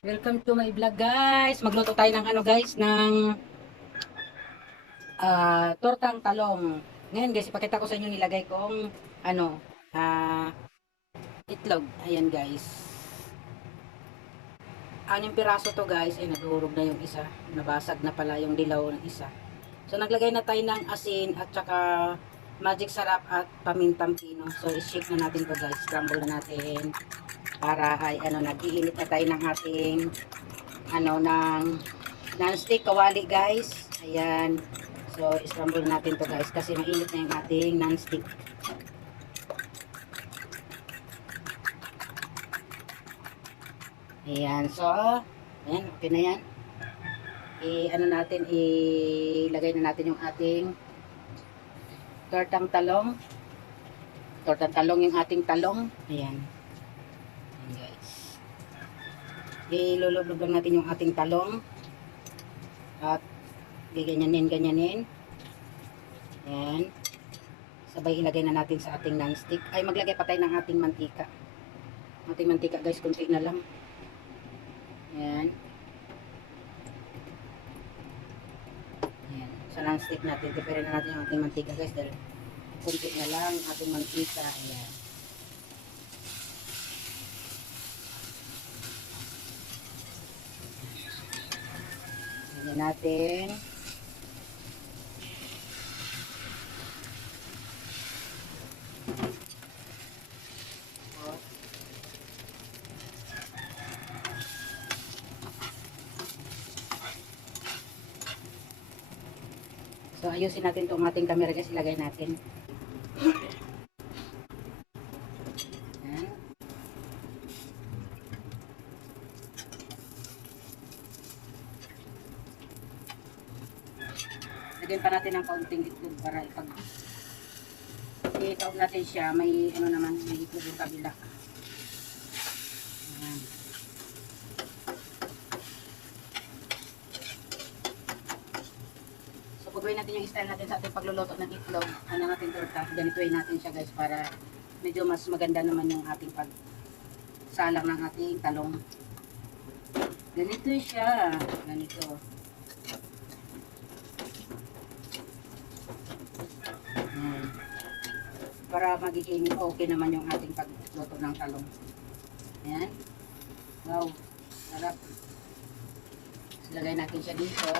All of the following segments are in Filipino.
Welcome to my vlog guys. Magluto tayo ng ano guys, ng tortang talong. Ngayon guys, ipakita ko sa inyo nilagay kong ano, itlog. Ayan guys. 6 piraso to guys. Ay nadurog na yung isa. Nabasag na pala yung dilaw ng isa. So naglagay na tayo ng asin at saka magic sarap at pamintang pino. So i-shake na natin to guys. Scramble na natin para ay ano, nag-iinit na tayo ng ating ano, ng non-stick kawali guys. Ayan. So, scramble natin to guys kasi mainit na yung ating non-stick. Ayan. So, ayan. Okay na yan. Ano natin, ilagay na natin yung ating tortang talong. Tortang talong yung ating talong. Ayan. Ayan guys. Ilulublob lang natin yung ating talong. At ganyanin. Ayan. Sabay ilagay na natin sa ating non-stick. Ay, maglagay pa tayo ng ating mantika. Ating mantika guys, kunti na lang. Ayan. Ayan. Sa non-stick natin, tipirin na natin yung ating mantika guys dahil kunti na lang ating mantika. Ayan. Ayan natin. So, ayusin natin itong ating camera guys. Ilagay natin. Ayan. Lagyan pa natin ng kaunting itlog para i-taob natin siya. May ano naman, may itlog yung kabila. Ayan. So, pagawin natin yung style natin sa ating pagluluto ng itlog. Ano natin torta. Ganituin natin siya guys para medyo mas maganda naman yung ating pagsalang ng ating talong. Ganito siya. Ganito. Ayan. Para magiging okay naman yung ating pagluto ng talong. Ayan. Wow. Sarap. Ilagay natin siya dito.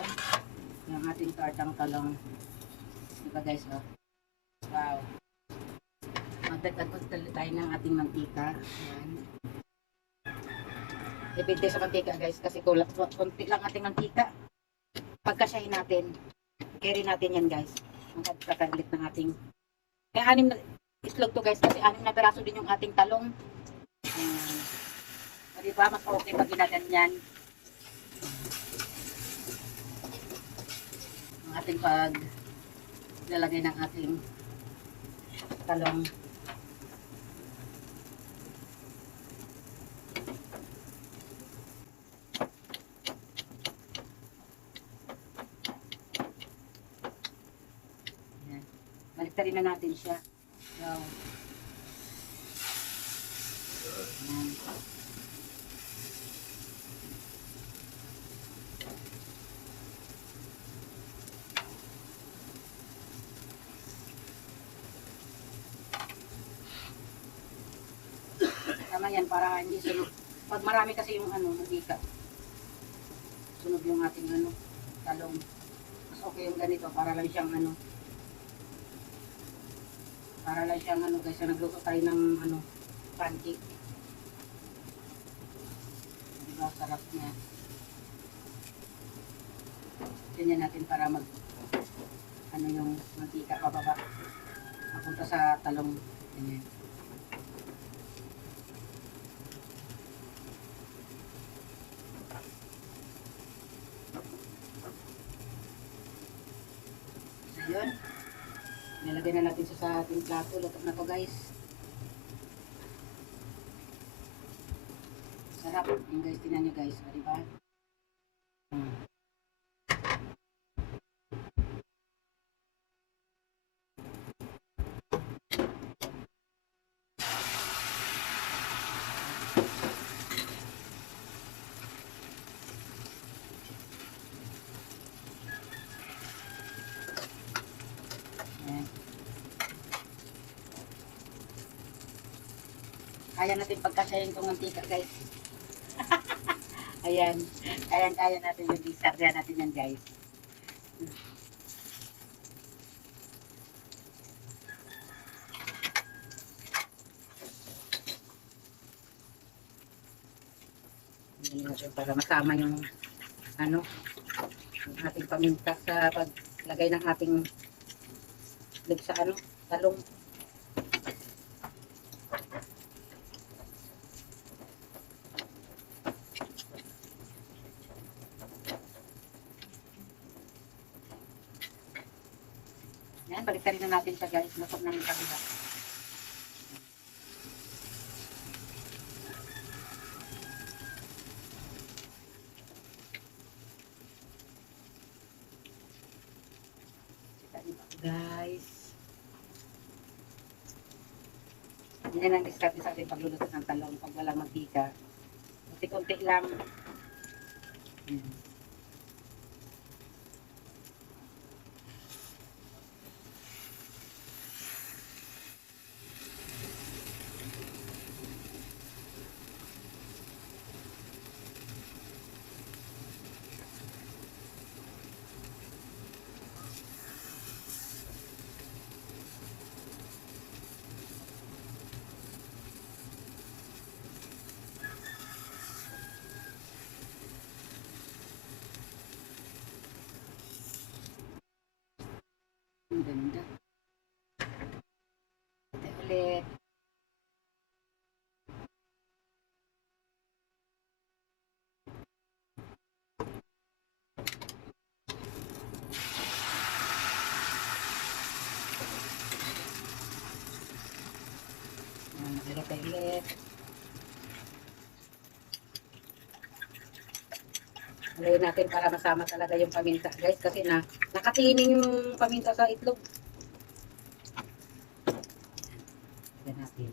Yung ating tartang talong. Diba guys, oh? Wow. Magdagdag tayo ng ating mantika. Ayan. Depende sa mantika guys kasi konti lang ating mantika. Pagkasyahin natin. Carry natin yan guys. Magkakailit ng ating kaya 6 na itlog to guys kasi 6 na peraso din yung ating talong. Diba mas okay pag ginaganyan ang ating pag lalagay ng ating talong. Ayan. Baliktarin na natin siya. So, ayan. Tama yan para hindi sunog. Pag marami kasi yung ano, mantika, sunog yung ating ano, talong. Mas okay yung ganito para lang siyang ano, guys, na nagluto tayo ng ano, pancake. Diba, sarap niya. Ganyan natin para mag ano yung mantika pababa. Mapunta sa talong. Ganyan. So yun. Nilagay na natin sa ating plato. Luto na to guys. Sarap. Yung guys, tinan nyo guys. O, diba? Kaya natin pagkasyahin itong mantika, guys. Ayan. Kaya natin yung disarya natin yan, guys. Ayan natin para masama yung ano, yung ating paminta sa paglagay ng ating sa ano, talong. Yan, balikan na natin siya, guys. Lusok na yung kabila. Guys. Yan ang diskarte sa ating pagluluto ng talong pag walang mantika. Kunti-kunti lang. Yan. Ang ganda. Ito ulit. Nakilita ulit. Haluin natin para masama talaga yung paminta, guys. Kasi nakatining yung paminta sa itlog. Tignan natin.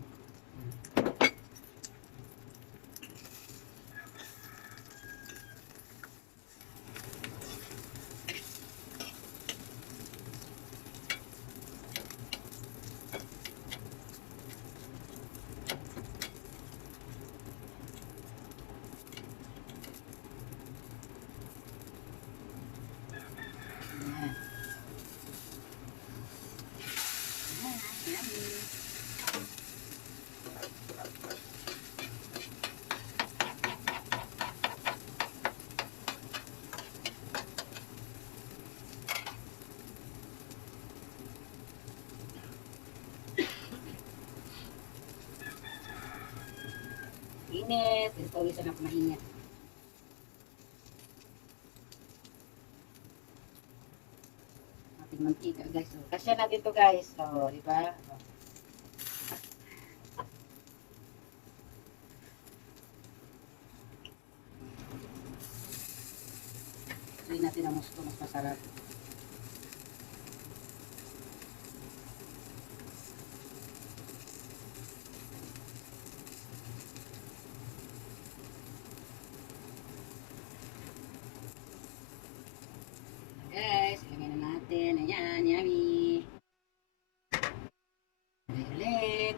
Init. Ito ulit na mainit. Ating mantika, guys. So, kasya natin to, guys. So, di ba? Tuloy natin ang musto. Mas masarap. Guys, ilagay na natin. Ayan, yummy. Ulit.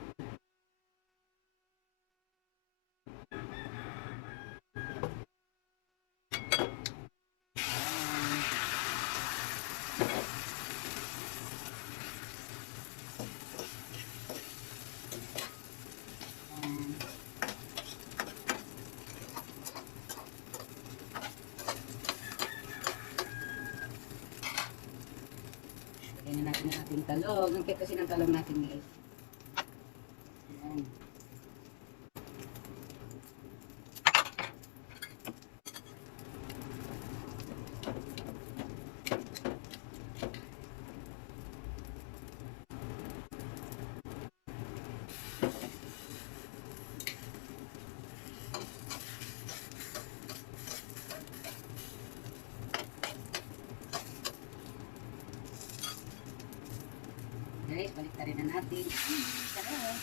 Lagyan na natin ang ating talong. Ang cute kasi ng talong natin, guys. Ayan. Guys, balik na rin na natin. Sarap.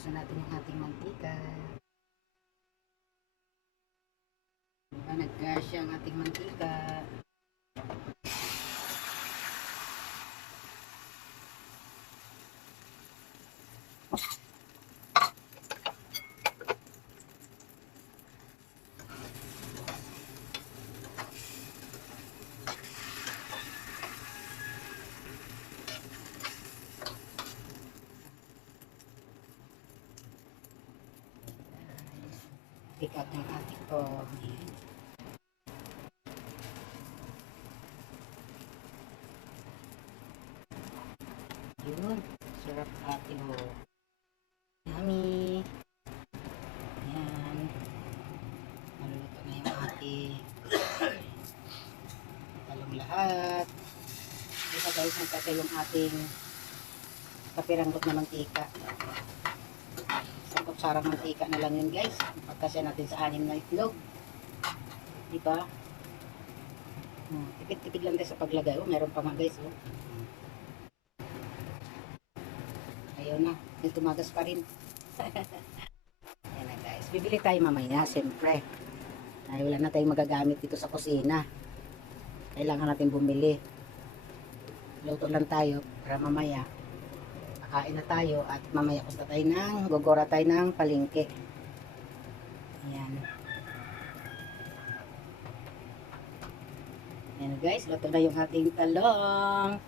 Buksan natin yung ating mantika. Diba, nag-gasya ang ating mantika. Pick up ng ating po. Yun. Sarap ating po. Yummy. Ayan. Maluluto na yung ating talong lahat. Dito guys, nagkasya yung ating kapiranggot na mantika. Isang kutsarang mantika na lang yun guys. Pagkasya natin sa 6 na itlog. Diba? Tipid-tipid lang tayo sa paglagay. Oh, meron pa nga guys. Oh. Ayaw na. Yung tumagas pa rin. Ayan na guys. Bibili tayo mamaya. Siyempre. Ay, wala na tayong magagamit dito sa kusina. Kailangan natin bumili. Luto lang tayo para mamaya kain na tayo at mamaya gogora tayo ng palengke. Ayan. Ayan guys, luto na yung ating talong.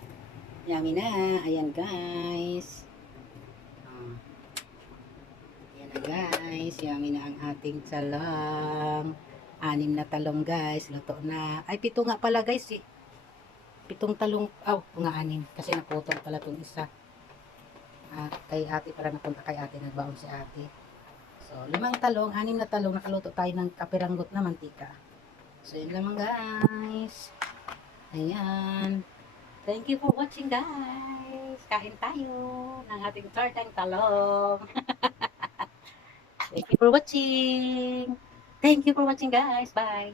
Yummy na. Ayan guys. Ayan na guys. Yummy na ang ating talong. 6 na talong guys. Luto na. Ay, 7 nga pala guys eh. 7 talong. Oh, nga 6. Kasi naputol pala itong isa. Kay ate, para napunta kay ate, nagbaon si ate. So, 5 talong, 6 na talong, nakaluto tayo ng kapiranggot na mantika. So, yun lamang guys. Ayan. Thank you for watching guys. Kain tayo ng ating tortang talong. Thank you for watching. Thank you for watching guys. Bye.